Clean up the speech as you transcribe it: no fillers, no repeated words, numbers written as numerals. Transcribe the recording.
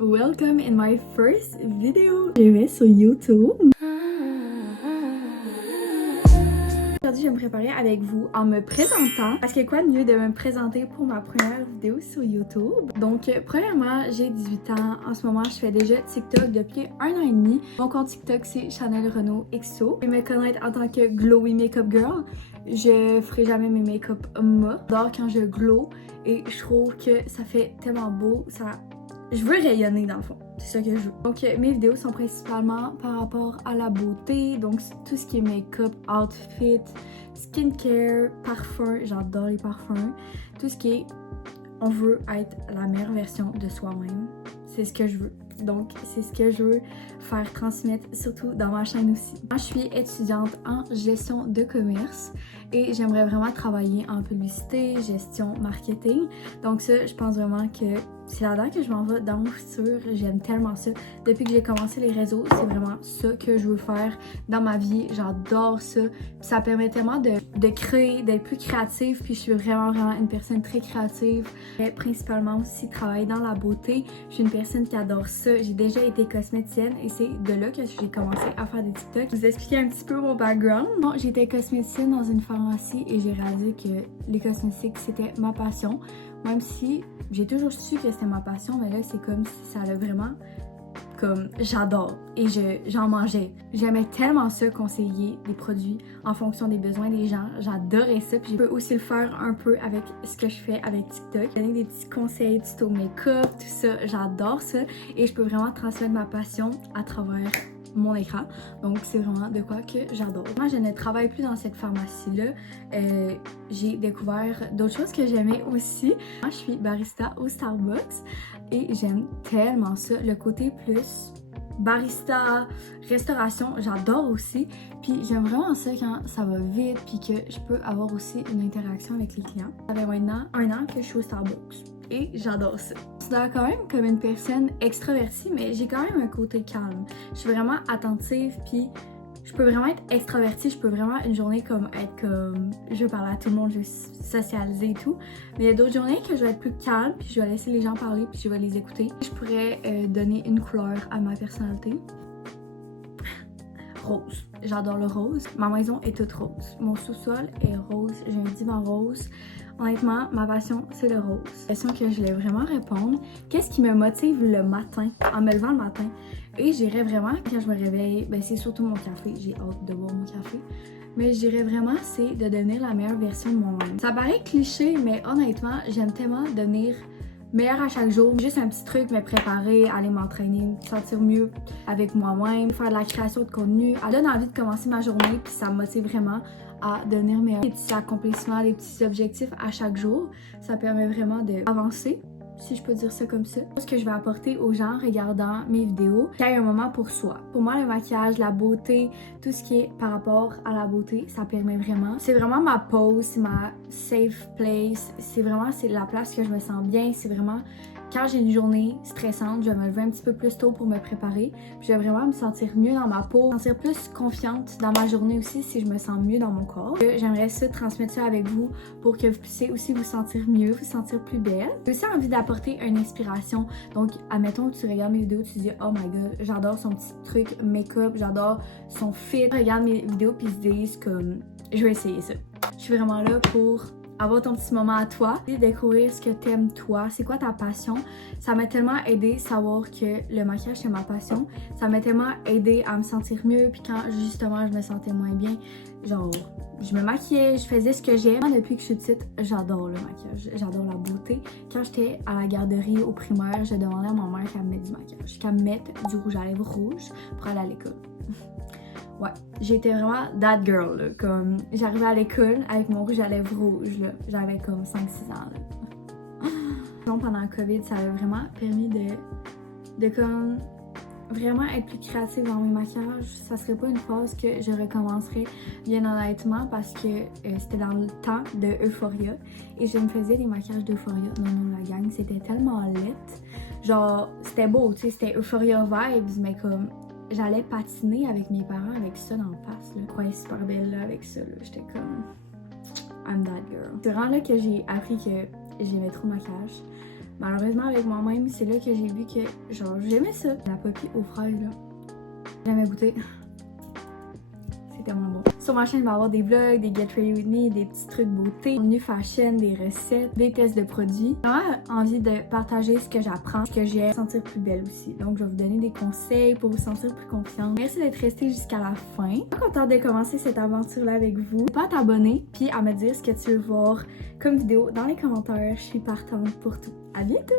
Welcome in my first video. Je vais sur YouTube. Aujourd'hui, je vais me préparer avec vous en me présentant. Parce que quoi de mieux de me présenter pour ma première vidéo sur YouTube. Donc, premièrement, j'ai 18 ans. En ce moment, je fais déjà TikTok depuis 1 an et demi. Mon compte TikTok, c'est Chanel Renaud XO. Vous me connaître en tant que glowy makeup girl. Je ferai jamais mes make-up moi. J'adore quand je glow et je trouve que ça fait tellement beau. Je veux rayonner dans le fond. C'est ça que je veux. Donc, mes vidéos sont principalement par rapport à la beauté. Donc, tout ce qui est make-up, outfit, skincare, parfum. J'adore les parfums. Tout ce qui est... On veut être la meilleure version de soi-même. C'est ce que je veux. Donc, c'est ce que je veux faire transmettre, surtout dans ma chaîne aussi. Moi, je suis étudiante en gestion de commerce et j'aimerais vraiment travailler en publicité, gestion, marketing. Donc ça, je pense vraiment que c'est là-dedans que je m'en vais dans mon futur. J'aime tellement ça. Depuis que j'ai commencé les réseaux, c'est vraiment ça que je veux faire dans ma vie. J'adore ça. Puis ça permet tellement de créer, d'être plus créative. Puis je suis vraiment une personne très créative. Et principalement aussi travailler dans la beauté. Je suis une personne qui adore ça. J'ai déjà été cosméticienne et c'est de là que j'ai commencé à faire des TikTok. Je vais vous expliquer un petit peu mon background. Bon, j'étais cosméticienne dans une pharmacie et j'ai réalisé que les cosmétiques c'était ma passion. Même si j'ai toujours su que c'était ma passion, mais là c'est comme si ça allait vraiment comme j'adore et j'en mangeais. J'aimais tellement ça, conseiller des produits en fonction des besoins des gens. J'adorais ça. Puis je peux aussi le faire un peu avec ce que je fais avec TikTok. Donner des petits conseils, tutos make-up, tout ça. J'adore ça et je peux vraiment transmettre ma passion à travers mon écran. Donc c'est vraiment de quoi que j'adore. Moi je ne travaille plus dans cette pharmacie-là. J'ai découvert d'autres choses que j'aimais aussi. Moi je suis barista au Starbucks et j'aime tellement ça. Le côté plus barista, restauration, j'adore aussi. Puis j'aime vraiment ça quand ça va vite puis que je peux avoir aussi une interaction avec les clients. Ça fait maintenant 1 an que je suis au Starbucks et j'adore ça. Je suis quand même comme une personne extravertie, mais j'ai quand même un côté calme. Je suis vraiment attentive, puis je peux vraiment être extravertie. Je peux vraiment une journée comme être comme... Je vais parler à tout le monde, je vais socialiser et tout. Mais il y a d'autres journées que je vais être plus calme, puis je vais laisser les gens parler, puis je vais les écouter. Je pourrais donner une couleur à ma personnalité. Rose. J'adore le rose. Ma maison est toute rose. Mon sous-sol est rose. J'ai un divan rose. Honnêtement, ma passion, c'est le rose. La question que je voulais vraiment répondre, qu'est-ce qui me motive le matin, en me levant le matin? Et je dirais vraiment, quand je me réveille, ben c'est surtout mon café. J'ai hâte de boire mon café. Mais je dirais vraiment, c'est de devenir la meilleure version de moi-même. Ça paraît cliché, mais honnêtement, j'aime tellement devenir meilleure à chaque jour. Juste un petit truc, me préparer, aller m'entraîner, me sentir mieux avec moi-même, faire de la création de contenu. Ça donne envie de commencer ma journée, puis ça me motive vraiment à devenir meilleure. Des petits accomplissements, des petits objectifs à chaque jour, ça permet vraiment d'avancer, si je peux dire ça comme ça. Ce que je vais apporter aux gens en regardant mes vidéos, qu'il y ait un moment pour soi. Pour moi, le maquillage, la beauté, tout ce qui est par rapport à la beauté, ça permet vraiment. C'est vraiment ma pause, c'est ma safe place. C'est la place que je me sens bien. C'est vraiment quand j'ai une journée stressante, je vais me lever un petit peu plus tôt pour me préparer. Puis je vais vraiment me sentir mieux dans ma peau, me sentir plus confiante dans ma journée aussi si je me sens mieux dans mon corps. J'aimerais ça transmettre ça avec vous pour que vous puissiez aussi vous sentir mieux, vous sentir plus belle. J'ai aussi envie d'apporter une inspiration. Donc, admettons que tu regardes mes vidéos, tu dis « Oh my god, j'adore son petit truc make-up, j'adore son fit. » Regarde mes vidéos puis se disent comme « Je vais essayer ça. » Je suis vraiment là pour avoir ton petit moment à toi, découvrir ce que t'aimes toi, c'est quoi ta passion. Ça m'a tellement aidé à savoir que le maquillage c'est ma passion. Ça m'a tellement aidé à me sentir mieux, puis quand justement je me sentais moins bien, genre je me maquillais, je faisais ce que j'aime. Depuis que je suis petite, j'adore le maquillage, j'adore la beauté. Quand j'étais à la garderie au primaire, je demandais à ma mère qu'elle me mette du maquillage, qu'elle me mette du rouge à lèvres rouge pour aller à l'école. Ouais, j'étais vraiment that girl, là. Comme j'arrivais à l'école avec mon rouge à lèvres rouge, là. J'avais comme 5-6 ans, là. Donc pendant le COVID, ça m'a vraiment permis de comme vraiment être plus créative dans mes maquillages. Ça serait pas une phase que je recommencerais, bien honnêtement, parce que c'était dans le temps de Euphoria et je me faisais des maquillages d'Euphoria. Non, la gang, c'était tellement laid. Genre, c'était beau, tu sais, c'était Euphoria vibes, mais comme j'allais patiner avec mes parents avec ça dans le face, là. Je croyais super belle là, avec ça, là. J'étais comme I'm that girl. C'est vraiment là que j'ai appris que j'aimais trop le maquillage. malheureusement avec moi-même, c'est là que j'ai vu que genre j'aimais ça. La poppy aux fraises là, j'ai jamais goûté. C'est tellement bon. Sur ma chaîne, il va y avoir des vlogs, des get ready with me, des petits trucs beauté, new fashion, des recettes, des tests de produits. J'ai vraiment envie de partager ce que j'apprends, ce que j'ai à me sentir plus belle aussi. Donc je vais vous donner des conseils pour vous sentir plus confiante. Merci d'être resté jusqu'à la fin. Je suis contente de commencer cette aventure-là avec vous. Pas à t'abonner, puis à me dire ce que tu veux voir comme vidéo dans les commentaires. Je suis partante pour tout. À bientôt!